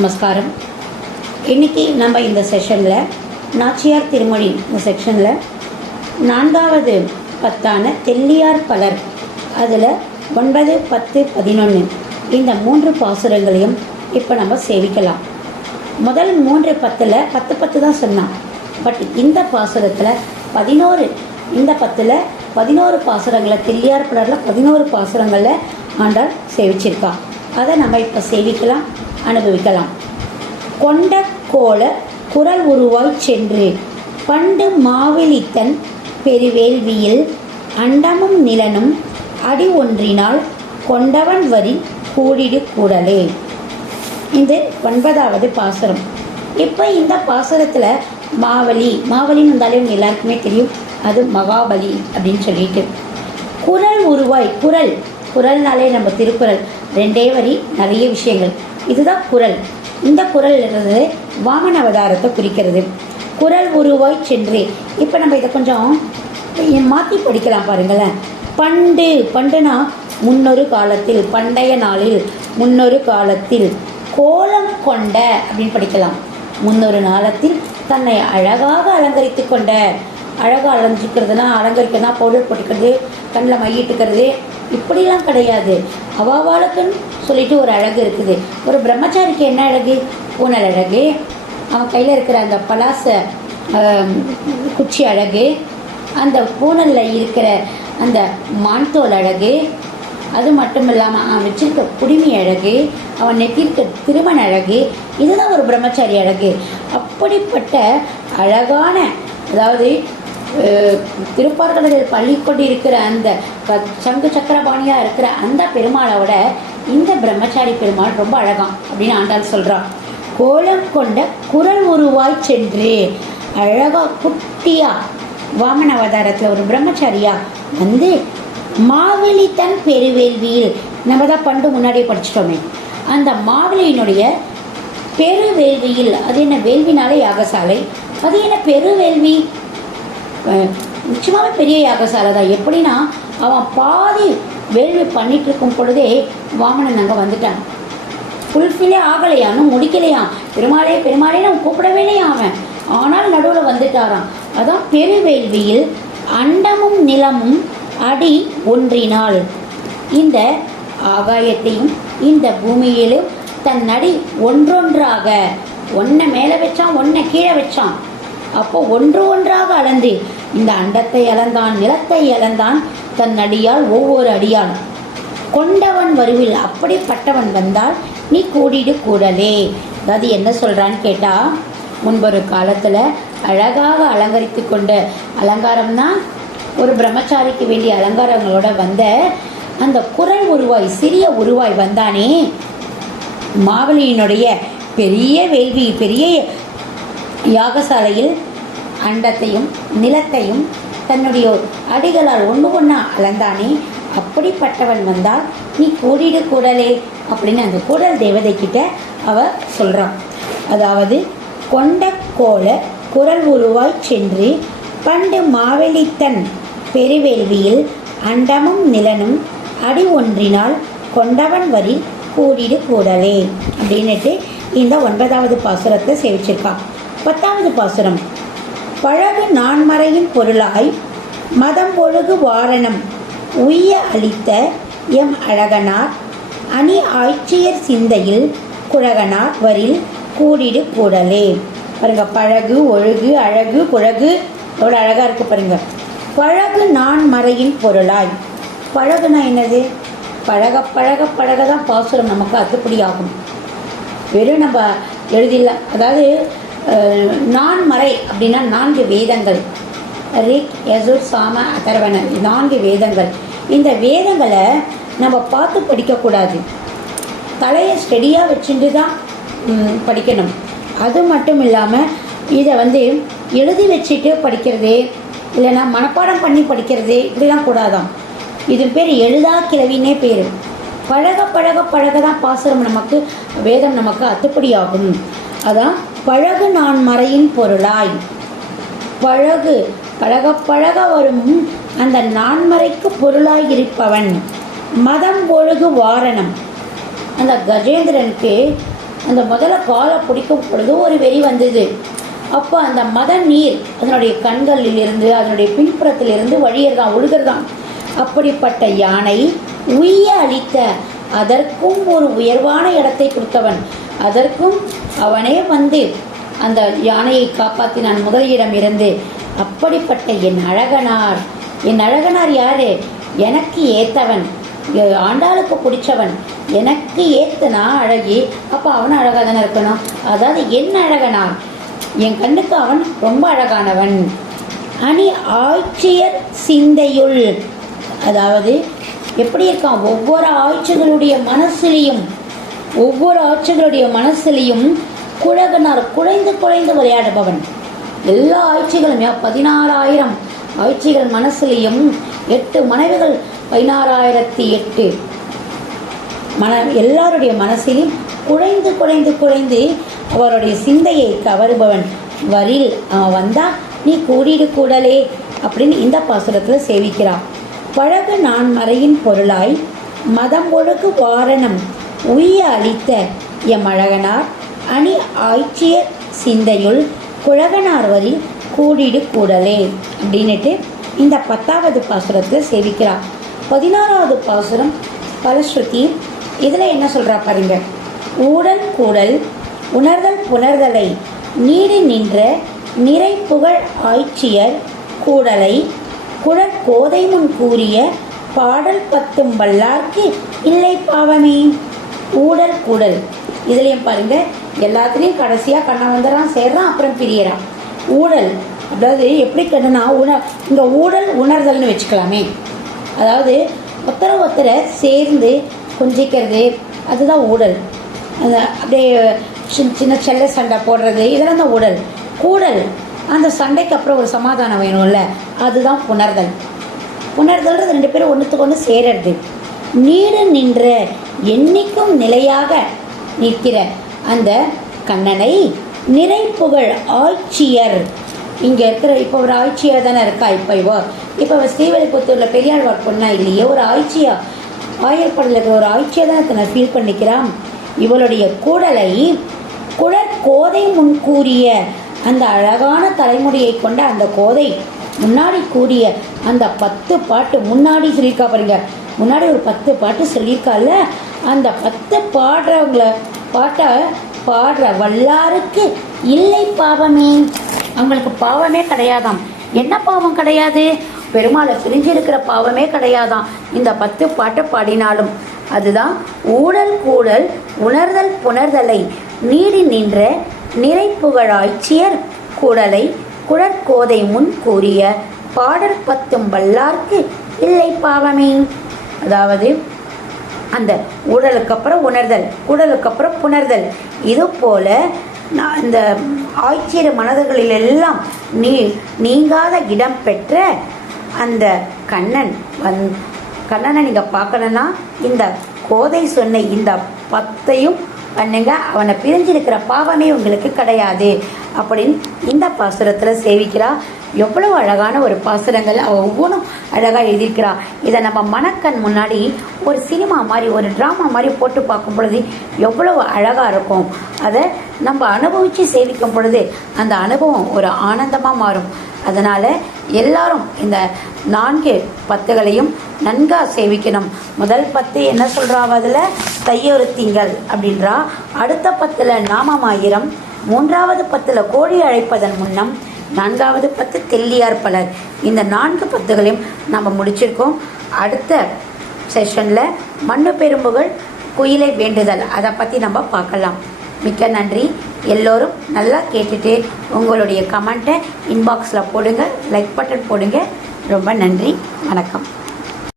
நமஸ்காரம். இன்னைக்கு நம்ம இந்த செஷனில் நாச்சியார் திருமொழி இந்த செக்ஷனில் நான்காவது பத்தான தெல்லியார் பலர் அதில் ஒன்பது பத்து பதினொன்று இந்த மூன்று பாசுரங்களையும் இப்போ நம்ம சேவிக்கலாம். முதல் மூன்று பத்தில் பத்து பத்து தான் சொன்னான். பட் இந்த பாசுரத்தில் பதினோரு இந்த பத்தில் பதினோரு பாசுரங்களை தெல்லியார் பலரில் பதினோரு பாசுரங்களில் ஆண்டாள் சேவிச்சிருக்கான் அதை நம்ம இப்போ சேவிக்கலாம் அனுபவிக்கலாம். கொண்ட கோல குரல் உருவாய் சென்று பண்டு மாவெளித்தன் பெருவேள்வியில் அண்டமும் நிலனும் அடி ஒன்றினால் கொண்டவன் வரி கூடிடு கூடலே. இது ஒன்பதாவது பாசுரம். இப்போ இந்த பாசுரத்தில் மாவலி மாவலின்னு வந்தாலே உங்க எல்லாருக்குமே தெரியும். அது மகாபலி அப்படின்னு சொல்லிட்டு. குரல் உருவாய் குரல். குரல்னாலே நம்ம திருக்குறள். ரெண்டே வரி நிறைய விஷயங்கள். இதுதான் குரல். இந்த குரல் இருந்தது வாமன அவதாரத்தை குறிக்கிறது. குரல் உருவாய் சென்று. இப்போ நம்ம இதை கொஞ்சம் மாற்றி படிக்கலாம் பாருங்களேன். பண்டு பண்டுனா முன்னொரு காலத்தில் பண்டைய நாளில் முன்னொரு காலத்தில் கோலம் கொண்ட அப்படின்னு படிக்கலாம். முன்னொரு நாளத்தில் தன்னை அழகாக அலங்கரித்து கொண்ட அழகாக அலஞ்சிக்கிறதுனா அலங்கரிக்கிறதுனா பவுடர் போட்டுக்கிறது கண்ணில் மையிட்டுக்கிறது இப்படிலாம் கிடையாது. அவாவாளுக்குன்னு சொல்லிட்டு ஒரு அழகு இருக்குது. ஒரு பிரம்மச்சாரிக்கு என்ன அழகு? ஊனல் அழகு. அவன் கையில் இருக்கிற அந்த பலாச குச்சி அழகு. அந்த பூனலில் இருக்கிற அந்த மான்தோல் அழகு. அது மட்டும் இல்லாமல் அவன் வச்சிருக்க குடிமி அழகு அவன் நெத்திருக்க திருமண அழகு. இதுதான் ஒரு பிரம்மச்சாரி அழகு. அப்படிப்பட்ட அழகான அதாவது திருப்பார்கடலில் பள்ளி கொண்டு இருக்கிற அந்த சங்கு சக்கரபாணியாக இருக்கிற அந்த பெருமாளோட இந்த பிரம்மச்சாரி பெருமாள் ரொம்ப அழகாம் அப்படின்னு ஆண்டாள் சொல்கிறான் கோலம் கொண்ட குரல் உருவாய் சென்று. அழகா குட்டியா. வாமன அவதாரத்தில் ஒரு பிரம்மச்சாரியா வந்து மாவெளி தன் பெருவேள்வியில். நம்ம தான் பண்டு முன்னாடியே படிச்சிட்டோமே. அந்த மாவெளியினுடைய பெருவேள்வியில் அது என்ன வேள்வினாலே யாகசாலை? அது என்ன பெருவேள்வி? அஹ் பெரிய யாகசாலை தான். எப்படின்னா அவன் பாதி வேள்வி பண்ணிட்டு இருக்கும் பொழுதே வாமனன் அங்கே வந்துட்டான். ஃபுல்ஃபில்லே ஆகலையானும் முடிக்கலையாம். பெருமாளே பெருமாளே நான் கூப்பிடவே இல்லையா அவன் ஆனால் நடுவில் வந்துட்டாராம். அதான் பெருவேள்வியில் அண்டமும் நிலமும் அடி ஒன்றினால் இந்த ஆகாயத்தையும் இந்த பூமியிலும் தன் நடி ஒன்றொன்றாக ஒன்றை மேலே வச்சான் ஒன்றை கீழே வச்சான். அப்போ ஒன்று ஒன்றாக அளந்து இந்த அண்டத்தை அளந்தான் நிலத்தை அளந்தான் தன் அடியால் ஒவ்வொரு அடியால் கொண்டவன் வருவில் அப்படிப்பட்டவன் வந்தால் நீ கூடிடு கூடலே. அதாவது என்ன சொல்கிறான்னு கேட்டால் முன்பொரு காலத்தில் அழகாக அலங்கரித்து கொண்ட அலங்காரம்னா ஒரு பிரம்மச்சாரிக்கு வேண்டிய அலங்காரங்களோட வந்த அந்த குரல் உருவாய் சிறிய உருவாய் வந்தானே. மாவலியினுடைய பெரிய வேள்வி பெரிய யாகசாலையில் அண்டத்தையும் நிலத்தையும் தன்னுடைய அடிகளால் ஒன்று ஒன்றா அளந்தானே அப்படிப்பட்டவன் வந்தால் நீ கூடிடு கூடலே அப்படின்னு அந்த கூடல் தேவதை கிட்ட அவ சொல்கிறான் அதாவது கொண்ட கோல குரல் உருவாய் சென்று பண்டு மாவெளித்தன் பெருவேள்வியில் அண்டமும் நிலனும் அடி ஒன்றினால் கொண்டவன் வரி கூடிடு கூடலே அப்படின்னுட்டு இந்த ஒன்பதாவது பாசுரத்தை சேவிச்சிருக்கான். பத்தாவது பாசுரம் பழகு நான்மறையின் பொருளாய் மதம் ஒழுகு வாரணம். உய்ய அளித்த எம் அழகனார் அணி ஆய்ச்சியர் சிந்தையில் குழகனார் வரில் கூடிடு கூடலே. பாருங்க பழகு ஒழுகு அழகு குழகு எவ்வளோ அழகாக இருக்கு பாருங்க. பழகு நான் மறையின் பொருளாய். பழகுனா என்னது? பழக பழக பழக தான் பாசுரம் நமக்கு அத்துப்படியாகும் வெறும் நம்ம எழுதிடலாம் அதாவது நான்மறை நான் மறை அப்படின்னா நான்கு வேதங்கள். ரிக் யசுர் சாம அதர்வன நான்கு வேதங்கள். இந்த வேதங்களை நம்ம பார்த்து படிக்கக்கூடாது. தலையை ஸ்டெடியாக வச்சுட்டு தான் படிக்கணும். அது மட்டும் இல்லாமல் இதை வந்து எழுதி வச்சுட்டு படிக்கிறது இல்லைன்னா மனப்பாடம் பண்ணி படிக்கிறது இப்படிலாம் கூடாதான் இது பேர் எழுதா கிழவினே பேர். பழக பழக பழக தான் பாசுரம் நமக்கு வேதம் நமக்கு அத்துப்படியாகும். அதான் பழகு நான் மறையின் பொருளாய். பழகு பழக பழக வரும் அந்த நான்மறைக்கு பொருளாய் இருப்பவன் மதம் ஒழுகு வாரணம். அந்த கஜேந்திரனுக்கு அந்த முதல்ல காலை பிடிக்கும் பொழுது ஒரு வெறி வந்தது. அப்போ அந்த மத நீர் அதனுடைய கண்களிலிருந்து அதனுடைய பின்புறத்திலிருந்து வழியறதான் ஒழுகிறதான் அப்படிப்பட்ட யானை உய்ய அளித்த அதற்கும் ஒரு உயர்வான இடத்தை கொடுத்தவன். அதற்கும் அவனே வந்து அந்த யானையை காப்பாற்றினான் முதலியிடம் இருந்து அப்படிப்பட்ட என் அழகனார் என் அழகனார் யாரு? எனக்கு ஏத்தவன் ஆண்டாளுக்கு பிடிச்சவன். எனக்கு ஏத்தனா அழகி அப்போ அவன் அழகாக தானே இருக்கணும்? அதாவது என் அழகனார். என் கண்ணுக்கு அவன் ரொம்ப அழகானவன். அணி ஆட்சியர் சிந்தையுள் அதாவது எப்படி இருக்கான்? ஒவ்வொரு ஆட்சிகளுடைய மனசுலையும் ஒவ்வொரு ஆட்சிகளுடைய மனசிலையும் குழகனார் குழைந்து குழைந்து விளையாடுபவன். எல்லா ஆட்சிகளும் பதினாறாயிரம் ஆட்சிகள் மனசிலையும் எட்டு மனைவிகள் பதினாறாயிரத்தி எட்டு. மன எல்லாருடைய மனசிலும் குழைந்து குழைந்து குழைந்து அவருடைய சிந்தையை கவருபவன். வரில் அவன் வந்தா நீ கூடிடு கூடலே அப்படின்னு இந்த பாசுரத்தில் சேவிக்கிறான் பழகு நான் மறையின் பொருளாய் மதம் ஒழுகு வாரணம். உய்ய அளித்த எம் அழகனார் அணி ஆய்ச்சிய சிந்தையுள் குழகனார் வரில் கூடிடு கூடலே அப்படின்னுட்டு இந்த பத்தாவது பாசுரத்தில் சேவிக்கிறார் பதினாறாவது பாசுரம் பலஸ்ருதி இதில் என்ன சொல்கிறா பாருங்க. ஊடல் கூடல் உணர்தல் புணர்தலை நீடி நின்ற நிறை புகழ் ஆய்ச்சியர் கூடலை குழற் கோதை முன் கூறிய பாடல் பத்தும் வல்லார்க்கு இல்லை பாவமே. ஊடல் கூடல். இதுலேயும் பாருங்க எல்லாத்துலேயும் கடைசியாக கண்ணன் வந்துடுறான் சேர்றான் அப்புறம் பிரியறான். ஊழல் அதாவது எப்படி கண்ணுனா உண இங்கே ஊழல் உணர்தல்னு வச்சுக்கலாமே. அதாவது ஒருத்தரை ஒருத்தரை சேர்ந்து கொஞ்சிக்கிறது அதுதான் ஊழல் அந்த அப்படியே சின்ன சின்ன செல்ல சண்டை போடுறது இதெல்லாம் தான் ஊழல் கூடல் அந்த சண்டைக்கு அப்புறம் ஒரு சமாதானம் வேணும்ல அதுதான் புணர்தல். புணர்தல்ன்றது ரெண்டு பேரும் ஒன்றுத்துக்கு ஒன்று சேரறது. நீடு நின்ற என்னைக்கும் நிலையாக நிற்கிற அந்த கண்ணனை நிறைப்புகழ் ஆட்சியர். இங்கே இருக்கிற இப்போ ஒரு ஆட்சியர் தானே இருக்கா இப்போ இவோ? இப்போ ஸ்ரீவெளிபுத்தூரில் பெரியாழ்வார் பொண்ணா இல்லையே? ஒரு ஆட்சியா? ஆயர்படையில் இருக்கிற ஒரு ஆட்சியாக தான் தன்னை ஃபீல் பண்ணிக்கிறான். இவளுடைய கூடலை குழற் கோதை முன் கூறிய அந்த அழகான தலைமுடியை கொண்ட அந்த கோதை முன்னாடி கூடிய அந்த பத்து பாட்டு முன்னாடி சொல்லியிருக்கா பாருங்க. முன்னாடி ஒரு பத்து பாட்டு சொல்லியிருக்கால அந்த பத்து பாடுறவங்கள பாட்டை பாடுற வல்லாருக்கு இல்லை பாவமே. அவங்களுக்கு பாவமே கிடையாதாம். என்ன பாவம் கிடையாது? பெருமாளை பிரிஞ்சிருக்கிற பாவமே கிடையாதாம். இந்த பத்து பாட்டை பாடினாலும் அதுதான் ஊழல் கூடல் உணர்தல் புணர்தலை நீடி நின்ற நிறை புகழாய்ச்சியர் கூடலை குழற்கோதை முன் கூறிய பாடற் பத்தும் வல்லார்க்கு இல்லை பாவமே. அதாவது அந்த உடலுக்கு அப்புறம் உணர்தல் உடலுக்கு அப்புறம் புணர்தல். இது போல நான் இந்த ஆச்சரிய மனதுகளில் எல்லாம் நீ நீங்காத இடம் பெற்ற அந்த கண்ணன் வந் கண்ணனை நீங்கள் பார்க்கணுன்னா இந்த கோதை சொன்ன இந்த பத்தையும் பண்ணுங்க. அவனை பிரிஞ்சிருக்கிற பாவமே உங்களுக்கு கிடையாது. அப்படின்னு இந்த பாசுரத்தில் சேவிக்கிறா. எவ்வளவு அழகான ஒரு பாசுரங்கள் அவள் ஒவ்வொன்றும் அழகாக எழுதியிருக்கிறா. இதை நம்ம மனக்கண் முன்னாடி ஒரு சினிமா மாதிரி ஒரு ட்ராமா மாதிரி போட்டு பார்க்கும் பொழுது எவ்வளவு அழகாக இருக்கும். அதை நம்ம அனுபவித்து சேவிக்கும் பொழுது அந்த அனுபவம் ஒரு ஆனந்தமாக மாறும். அதனால் எல்லாரும் இந்த நான்கு பத்துகளையும் நன்கா சேவிக்கணும். முதல் பத்து என்ன சொல்கிறாவோ அதில்? தையொருத்திங்கள் அப்படின்றா. அடுத்த பத்தில் நாமமாயிரம். மூன்றாவது பத்தில் கோழி அழைப்பதன் முன்னம். நான்காவது பத்து தெல்லியார் பலர். இந்த நான்கு பத்துகளையும் நம்ம முடிச்சிருக்கோம். அடுத்த செஷனில் மண்ணு பெரும்புகள் குயிலை வேண்டுதல். அதை பற்றி நம்ம பார்க்கலாம். மிக்க நன்றி. எல்லோரும் நல்லா கேட்டுட்டு உங்களுடைய கமெண்ட்டை இன்பாக்ஸில் போடுங்க லைக் பட்டன் போடுங்க. ரொம்ப நன்றி. வணக்கம்.